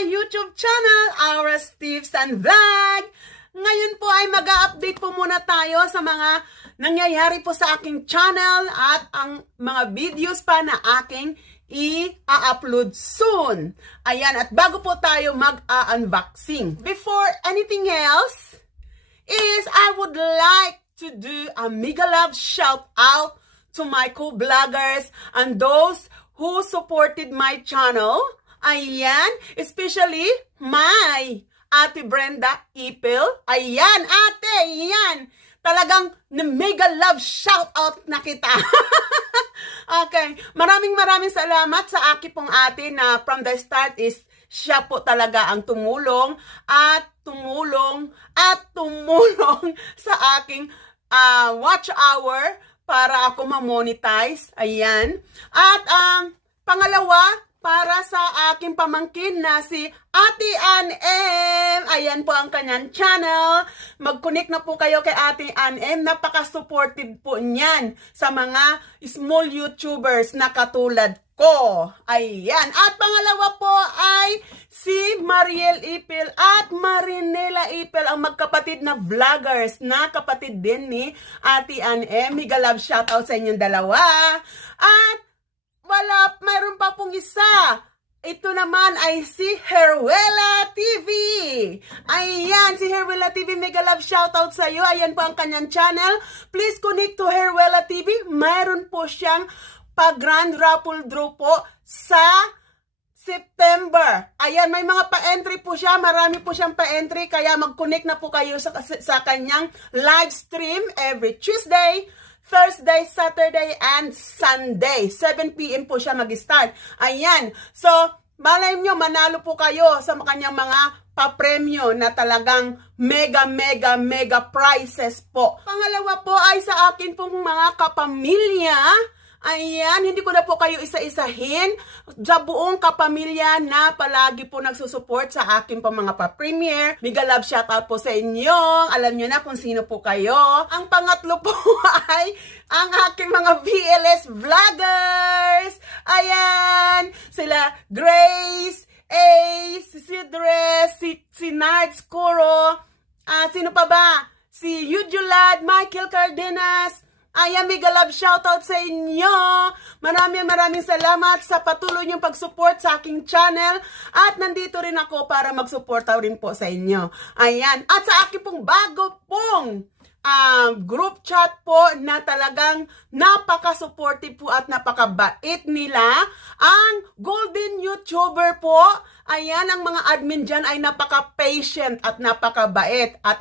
my YouTube channel, Aura's Tips and Vlog. Ngayon po ay mag-update po muna tayo sa mga nangyayari po sa aking channel at ang mga videos pa na aking i-upload soon. Ayan, at bago po tayo mag-unboxing. Before anything else, I would like to do a mega love shout out to my co-bloggers and those who supported my channel. Ayan, especially my Ate Brenda Ipil. Ayan, ate, yan. Talagang mega love shout out na kita. Okay, maraming salamat sa aking pong ate na from the start is siya po talaga ang tumulong sa aking watch hour para ako ma-monetize. Ayan. At pangalawa, para sa aking pamangkin na si Ate Ann M. Ayan po ang kanyang channel. Mag-connect na po kayo kay Ate Ann M. Napaka-supportive po niyan sa mga small YouTubers na katulad ko. Ayan. At pangalawa po ay si Mariel Ipil at Marinela Ipil, ang magkapatid na vloggers na kapatid din ni Ate Ann M. Mega love shoutout sa inyong dalawa. At mayroon pa pong isa. Ito naman ay si Herwela TV. Ayan, si Herwela TV, mega love shoutout sa iyo. Ayan po ang kanyang channel. Please connect to Herwela TV. Mayroon po siyang pa-grand raffle draw po sa September. Ayan, may mga pa-entry po siya. Marami po siyang pa-entry. Kaya mag-connect na po kayo sa kanyang live stream every Tuesday, Thursday, Saturday, and Sunday. 7 p.m. po siya mag-start. Ayan. So, malay nyo, manalo po kayo sa kanyang mga papremyo na talagang mega prizes po. Pangalawa po ay sa akin pong mga kapamilya. Ayan, hindi ko na po kayo isa-isahin. Sa buong kapamilya na palagi po nagsusupport sa akin po mga pa-premiere. Mega love shoutout po sa inyo. Alam nyo na kung sino po kayo. Ang pangatlo po ay ang aking mga VLS vloggers. Ayan, sila Grace, Ace, si Sidres, si Nards Coro. Sino pa ba? Si Yujulad, Michael Cardenas. Ayan, mega love shoutout sa inyo. Maraming salamat sa patuloy niyong pag-support sa aking channel. At nandito rin ako para mag-suporta rin po sa inyo. Ayan. At sa aking pong bago pong group chat po na talagang napaka-supportive po at napakabait nila. Ang Golden YouTuber po, ayan, ang mga admin dyan ay napaka-patient at napakabait. At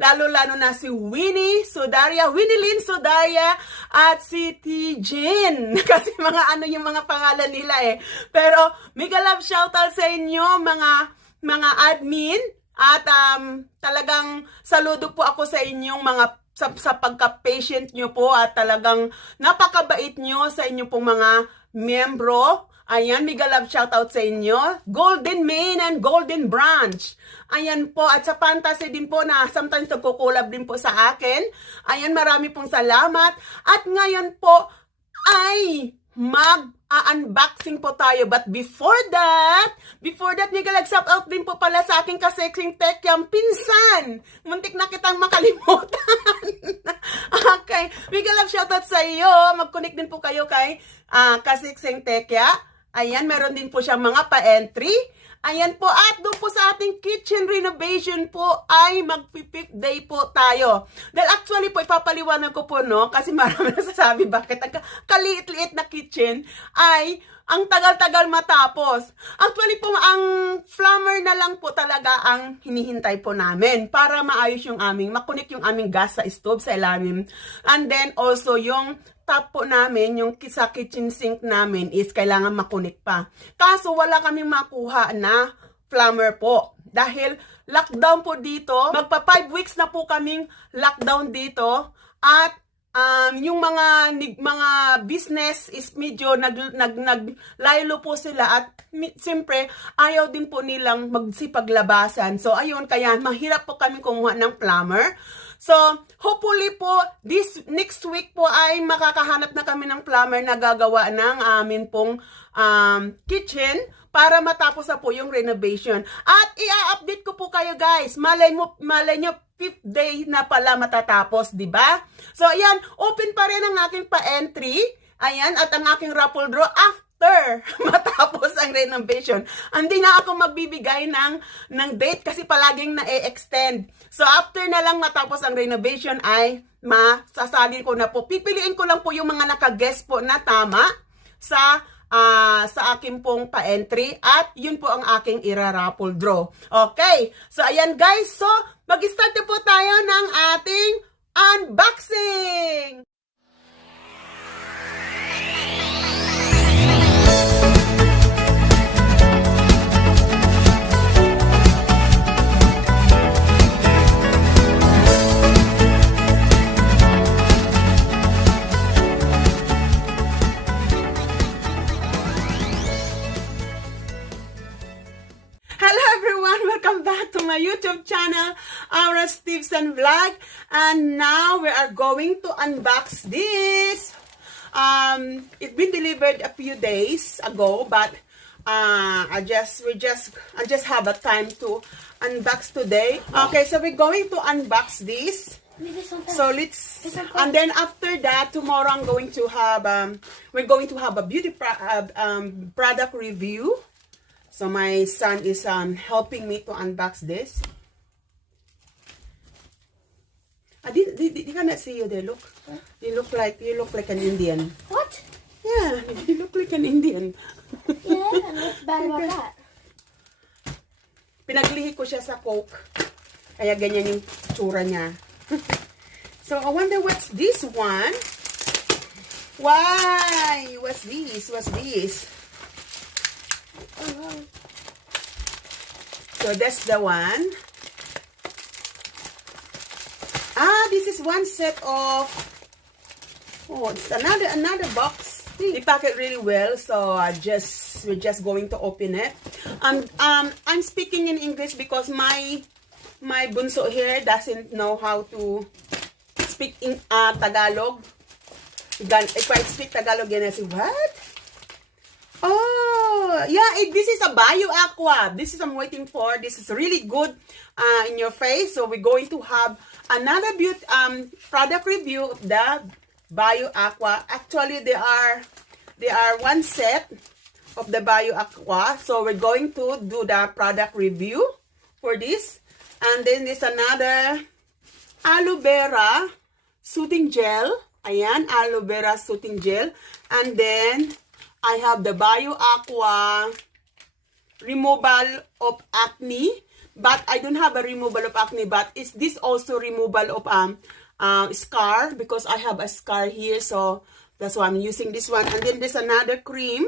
lalo-lalo na si Winnie Lynn Sudaria at si Tijin. Kasi yung mga pangalan nila eh. Pero mega love shoutout sa inyo mga admin. At talagang saludo po ako sa inyong mga sa pagka-patient nyo po at talagang napakabait nyo sa inyong pong mga membro. Ayan, mega love shoutout sa inyo. Golden Main and Golden Branch. Ayan po, at sa Fantasy din po na sometimes nagkukulab din po sa akin. Ayan, marami pong salamat. At ngayon po ay mag-unboxing po tayo. But before that, mega love shoutout din po pala sa aking kasexing tech yung pinsan. Muntik na kitang makalimutan. Okay, mega love shoutout sa iyo. Mag-connect din po kayo kay kasexing tech ya. Ayan, meron din po siyang mga pa-entry. Ayan po, at doon po sa ating kitchen renovation po ay mag-pick day po tayo. Dahil actually po, ipapaliwanag ko po, no? Kasi marami nasasabi bakit ang kaliit-liit na kitchen ay ang tagal-tagal matapos. Actually po, ang plumber na lang po talaga ang hinihintay po namin para maayos yung makunik yung aming gas sa stove sa ilalim. And then also yung top po namin, yung sa kitchen sink namin is kailangan makunik pa. Kaso wala kaming makuha na plumber po. Dahil lockdown po dito, magpa 5 weeks na po kaming lockdown dito. At yung mga business is medyo naglaylo po sila at siyempre ayaw din po nilang magsipaglabasan. So ayun, kaya mahirap po kami kumuha ng plumber. So, hopefully po, this next week po ay makakahanap na kami ng plumber na gagawa ng amin pong kitchen para matapos na po yung renovation. At i-update ko po kayo guys. Malay nyo, 5th day na pala matatapos, di ba? So, ayan, open pa rin ang aking pa-entry. Ayan, at ang aking raffle draw after matapos ang renovation. Hindi na ako magbibigay ng date kasi palaging na-extend. So, after na lang matapos ang renovation ay masasalin ko na po. Pipiliin ko lang po yung mga nakaguess po na tama sa aking pong pa-entry at yun po ang aking ira-raffle draw. Okay, so ayan guys, so mag-start na po tayo ng ating unboxing! Welcome back to my YouTube channel, Aura Stevenson Vlog, and now we are going to unbox this. It's been delivered a few days ago, but I just have a time to unbox today. Okay, so we're going to unbox this. So and then after that, tomorrow I'm going to have we're going to have a beauty product review. So my son is helping me to unbox this. They cannot see you there. Look, you look like an Indian. What? Yeah, you look like an Indian. Yeah, and what's bad about that? Pinaglihi ko siya sa Coke, kaya ganyan yung tsura niya. So I wonder what's this one? Why? What's this? What's this? So that's the one. This is one set of. Oh, it's another box. They pack it really well, so we're just going to open it. I'm speaking in English because my bunso here doesn't know how to speak in Tagalog. If I speak Tagalog, then I say what? Oh, yeah, this is a Bio Aqua. This is I'm waiting for. This is really good in your face. So we're going to have another product review of the Bio Aqua. Actually, they are one set of the Bio Aqua. So we're going to do the product review for this. And then there's another aloe vera soothing gel. Ayan, aloe vera soothing gel. And then I have the Bio Aqua removal of acne, but I don't have a removal of acne, but is this also removal of scar, because I have a scar here, so that's why I'm using this one. And then there's another cream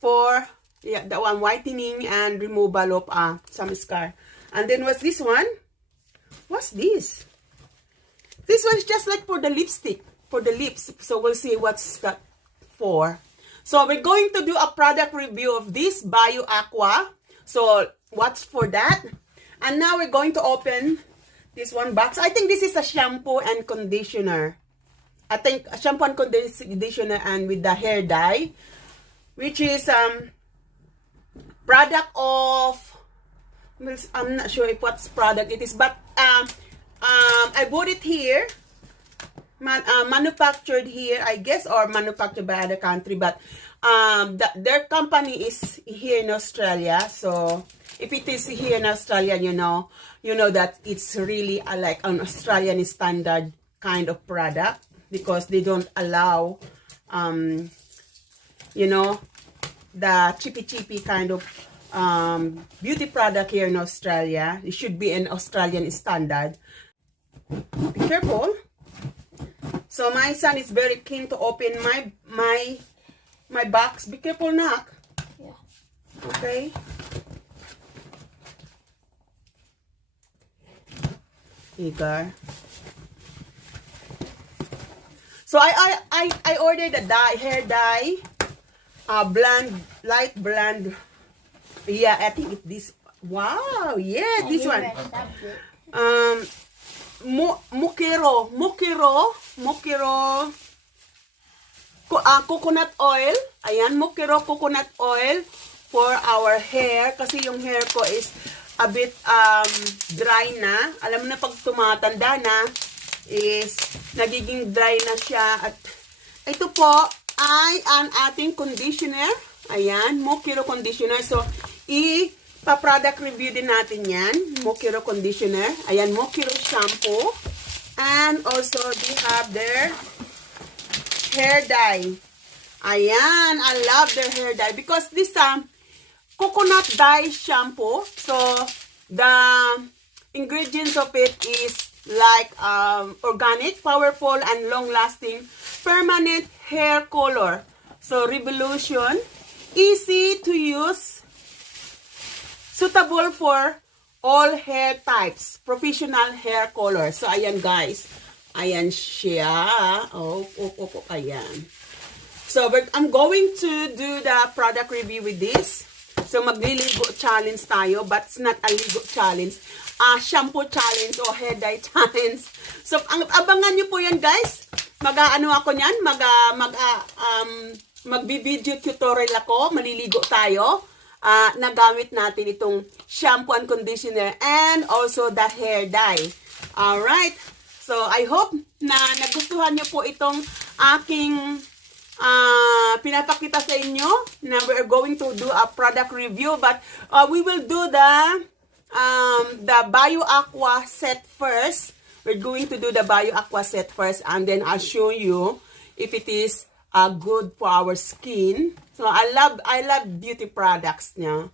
for the one whitening and removal of some scar. And then what's this one? What's this? This one's just like for the lipstick, for the lips. So we'll see what's that for. So we're going to do a product review of this Bio Aqua. So watch for that. And now we're going to open this one box. I think this is a shampoo and conditioner. I think a shampoo and conditioner and with the hair dye, which is product of, I'm not sure if what's product it is, but I bought it here. Manufactured here, I guess, or manufactured by other country, but their company is here in Australia. So if it is here in Australia, you know that it's really like an Australian standard kind of product, because they don't allow the cheapy kind of beauty product here in Australia. It should be an Australian standard. Be careful. So my son is very keen to open my box. Be careful, Nak. Yeah. Okay. Eager. So I ordered a hair dye, light blonde. Yeah, I think it's this. Wow, yeah, this one. coconut oil. Ayan, Mukiro coconut oil for our hair. Kasi yung hair ko is a bit dry na. Alam mo na pag tumatanda na, is nagiging dry na siya. At ito po ay ang ating conditioner. Ayan, Mukiro conditioner. So, pa-product review din natin yan. Mukiro conditioner. Ayan, Mukiro shampoo. And also, they have their hair dye. Ayan, I love their hair dye because this coconut dye shampoo. So, the ingredients of it is like organic, powerful, and long-lasting permanent hair color. So, Revolution, easy to use, suitable for all hair types, professional hair color. So, ayan guys. Ayan siya. Ayan. So, I'm going to do the product review with this. So, magliligo challenge tayo, but it's not a ligo challenge. Shampoo challenge o hair dye challenge. So, abangan nyo po yan guys. Mag-ano ako nyan, magbi-video tutorial ako, maliligo tayo. Nagamit natin itong shampoo and conditioner and also the hair dye. Alright. So, I hope na nagustuhan nyo po itong aking pinapakita sa inyo na we're going to do a product review, but we will do the Bio Aqua set first. We're going to do the Bio Aqua set first, and then I'll show you if it is good for our skin. So I love beauty products now.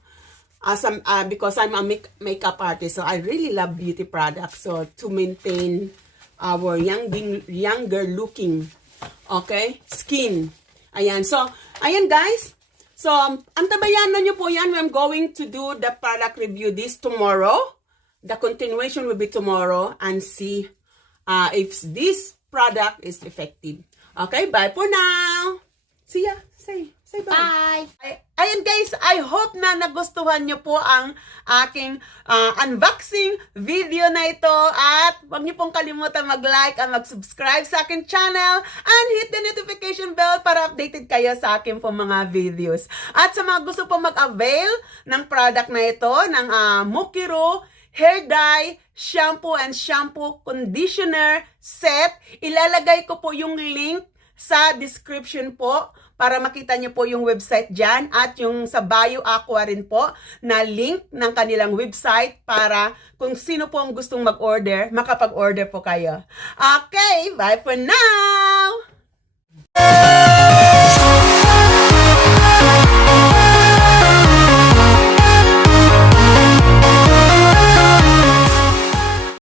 Because I'm a makeup artist, so I really love beauty products. So to maintain our younger looking, okay, skin. Ayan. So, ayan guys. So, antabayanan nyo po yan. I'm going to do the product review this tomorrow. The continuation will be tomorrow and see if this product is effective. Okay, bye for now. See ya. Say bye. Bye. Ayan guys, I hope na nagustuhan nyo po ang aking unboxing video na ito. At huwag nyo pong kalimutan mag-like at mag-subscribe sa aking channel and hit the notification bell para updated kayo sa aking pong mga videos. At sa mga gusto pong mag-avail ng product na ito, ng Mukiro hair dye, shampoo and shampoo conditioner set, ilalagay ko po yung link sa description po para makita nyo po yung website dyan at yung sa Bio Aqua rin po na link ng kanilang website para kung sino po ang gustong mag-order, makapag-order po kayo. Okay, bye for now!